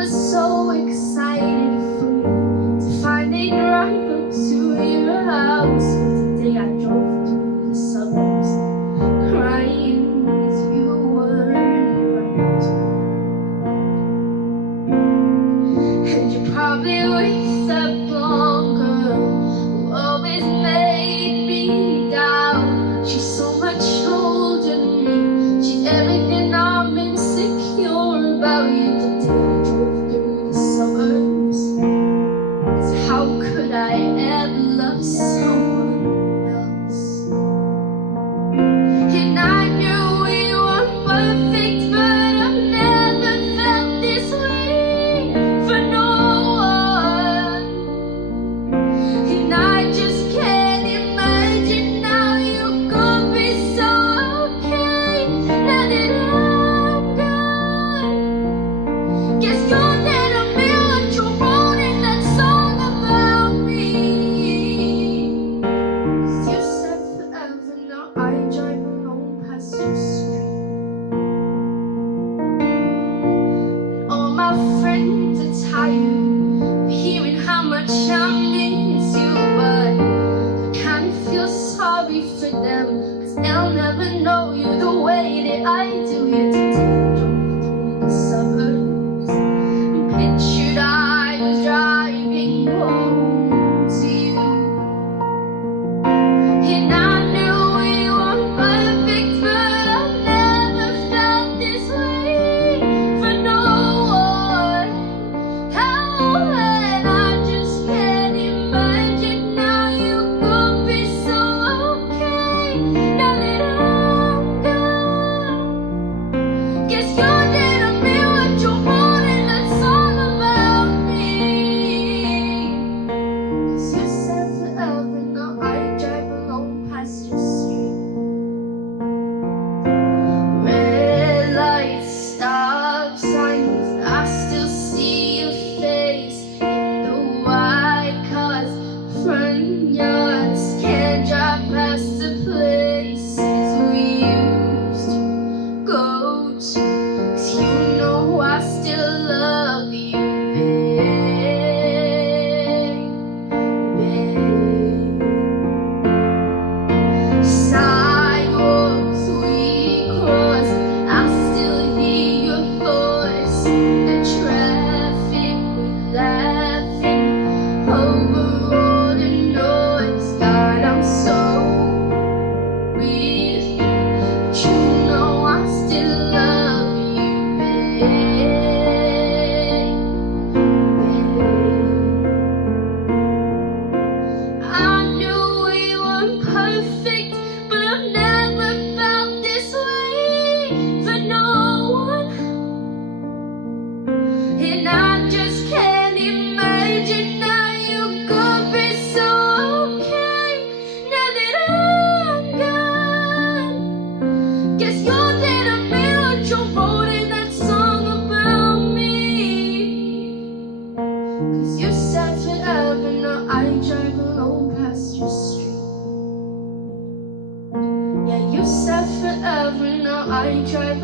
was so excited for you to finally drive up to your house. But today I drove through the suburbs, crying as you weren't around. And you probably wish that blonde girl who always made me doubt. She's so much older than me, she's everything I'm insecure about. You today I drove through the suburbs, 'cause how could I ever love someone else? And I knew we weren't perfect, but I've never felt this way for no one. And I just can't imagine how you could be so okay now that I'm gone. Guess you're dead on me what you wrote in that song about me. 'Cause you said forever, now I drive alone past your street. All my friends are tired of hearing how much I miss you, but I kinda feel sorry for them, 'cause they'll never know you the way that I do. You today I drove through the suburbs and pictured I was driving home to you. And I knew we weren't perfect, but I've never felt this way for no one. Oh, and I just can't imagine how you could be so okay now that I'm gone. Guess you're dead on me what you wrote in that song about me. 'Cause you said forever, now I drive alone past your street. Red lights, stop signs, I still see your face in the white cars, front yards, can't drive past the places we used to go to. 'Cause you know I still love you, babe. Sidewalks we cross, I still hear your voice. The traffic we're laughing over all the noise. God, I'm so with you, but you know I still love you, babe. I knew we weren't perfect, but I've never felt this way for no one. And I just can't imagine how you could be so okay now that I'm gone. Guess you're dead on me what you wrote in that song about me. 'Cause you said forever, now I drive alone past your street. Yeah, you said forever, now I drive